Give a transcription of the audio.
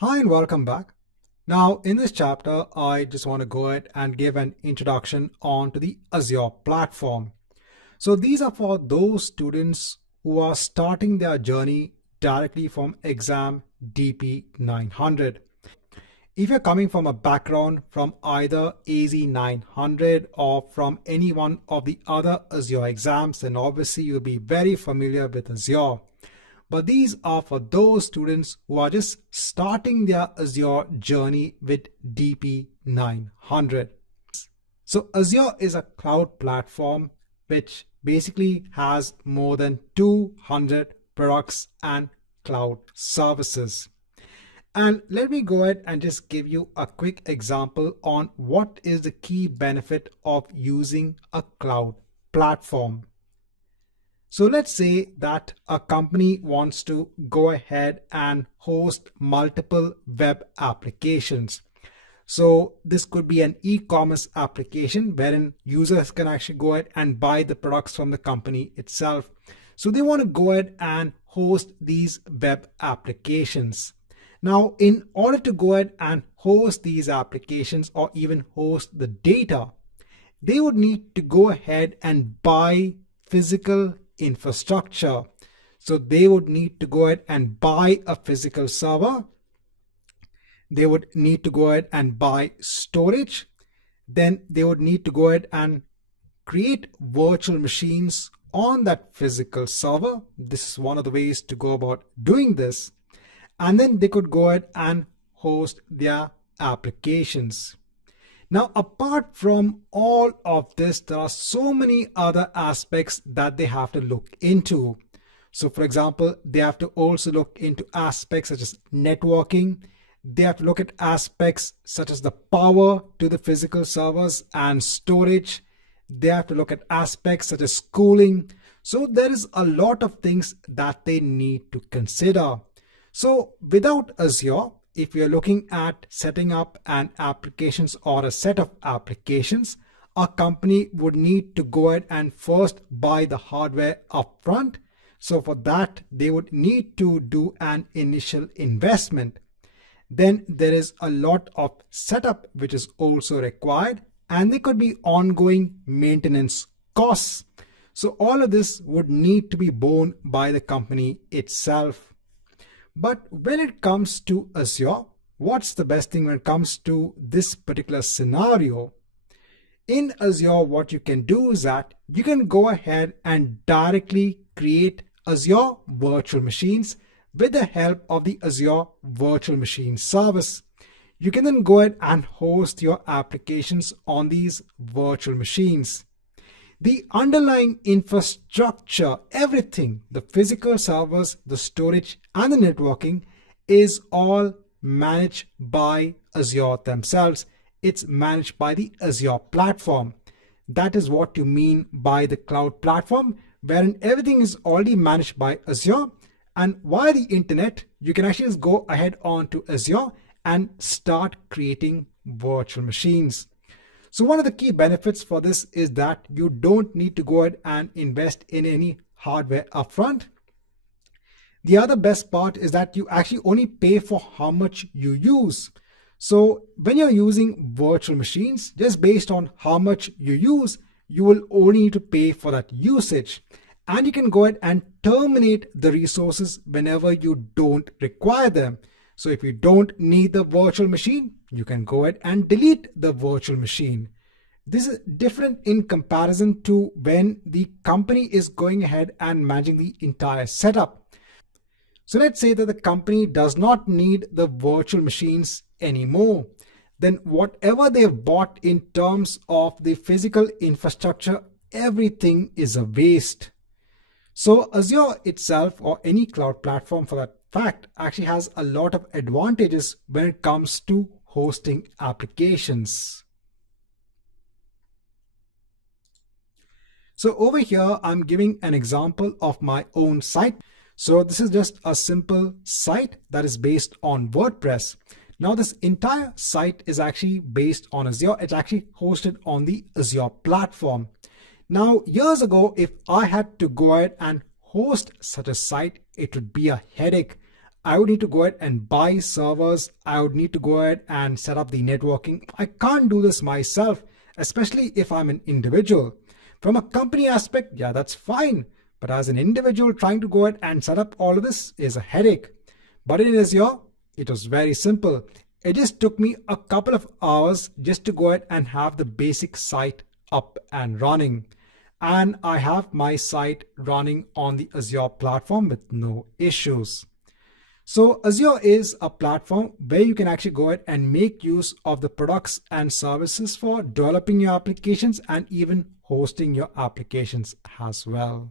Hi and welcome back. Now in this chapter, I just want to go ahead and give an introduction onto the Azure platform. So these are for those students who are starting their journey directly from exam DP-900. If you're coming from a background from either AZ-900 or from any one of the other Azure exams, then obviously you'll be very familiar with Azure. But these are for those students who are just starting their Azure journey with DP-900. So Azure is a cloud platform which basically has more than 200 products and cloud services. And let me go ahead and just give you a quick example on what is the key benefit of using a cloud platform. So let's say that a company wants to go ahead and host multiple web applications. So this could be an e-commerce application wherein users can actually go ahead and buy the products from the company itself. So they want to go ahead and host these web applications. Now, in order to go ahead and host these applications or even host the data, they would need to go ahead and buy physical infrastructure. So they would need to go ahead and buy a physical server. They would need to go ahead and buy storage. Then they would need to go ahead and create virtual machines on that physical server. This is one of the ways to go about doing this. And then they could go ahead and host their applications. Now, apart from all of this, there are so many other aspects that they have to look into. So for example, they have to also look into aspects such as networking. They have to look at aspects such as the power to the physical servers and storage. They have to look at aspects such as cooling. So there is a lot of things that they need to consider. So without Azure, if you're looking at setting up an applications or a set of applications, a company would need to go ahead and first buy the hardware upfront. So for that, they would need to do an initial investment. Then there is a lot of setup which is also required, and there could be ongoing maintenance costs. So all of this would need to be borne by the company itself. But when it comes to Azure, what's the best thing when it comes to this particular scenario? In Azure, what you can do is that you can go ahead and directly create Azure virtual machines with the help of the Azure Virtual Machine Service. You can then go ahead and host your applications on these virtual machines. The underlying infrastructure, everything, the physical servers, the storage, and the networking is all managed by Azure themselves. It's managed by the Azure platform. That is what you mean by the cloud platform, wherein everything is already managed by Azure. And via the internet, you can actually just go ahead onto Azure and start creating virtual machines. So one of the key benefits for this is that you don't need to go ahead and invest in any hardware upfront. The other best part is that you actually only pay for how much you use. So when you're using virtual machines, just based on how much you use, you will only need to pay for that usage. And you can go ahead and terminate the resources whenever you don't require them. So if you don't need the virtual machine, you can go ahead and delete the virtual machine. This is different in comparison to when the company is going ahead and managing the entire setup. So let's say that the company does not need the virtual machines anymore. Then whatever they've bought in terms of the physical infrastructure, everything is a waste. So Azure itself, or any cloud platform for that fact, actually has a lot of advantages when it comes to hosting applications. So over here, I'm giving an example of my own site. So this is just a simple site that is based on WordPress. Now this entire site is actually based on Azure. It's actually hosted on the Azure platform. Now, years ago, if I had to go ahead and host such a site, it would be a headache. I would need to go ahead and buy servers. I would need to go ahead and set up the networking. I can't do this myself, especially if I'm an individual. From a company aspect, yeah, that's fine. But as an individual, trying to go ahead and set up all of this is a headache. But in Azure, it was very simple. It just took me a couple of hours just to go ahead and have the basic site up and running. And I have my site running on the Azure platform with no issues. So Azure is a platform where you can actually go ahead and make use of the products and services for developing your applications and even hosting your applications as well.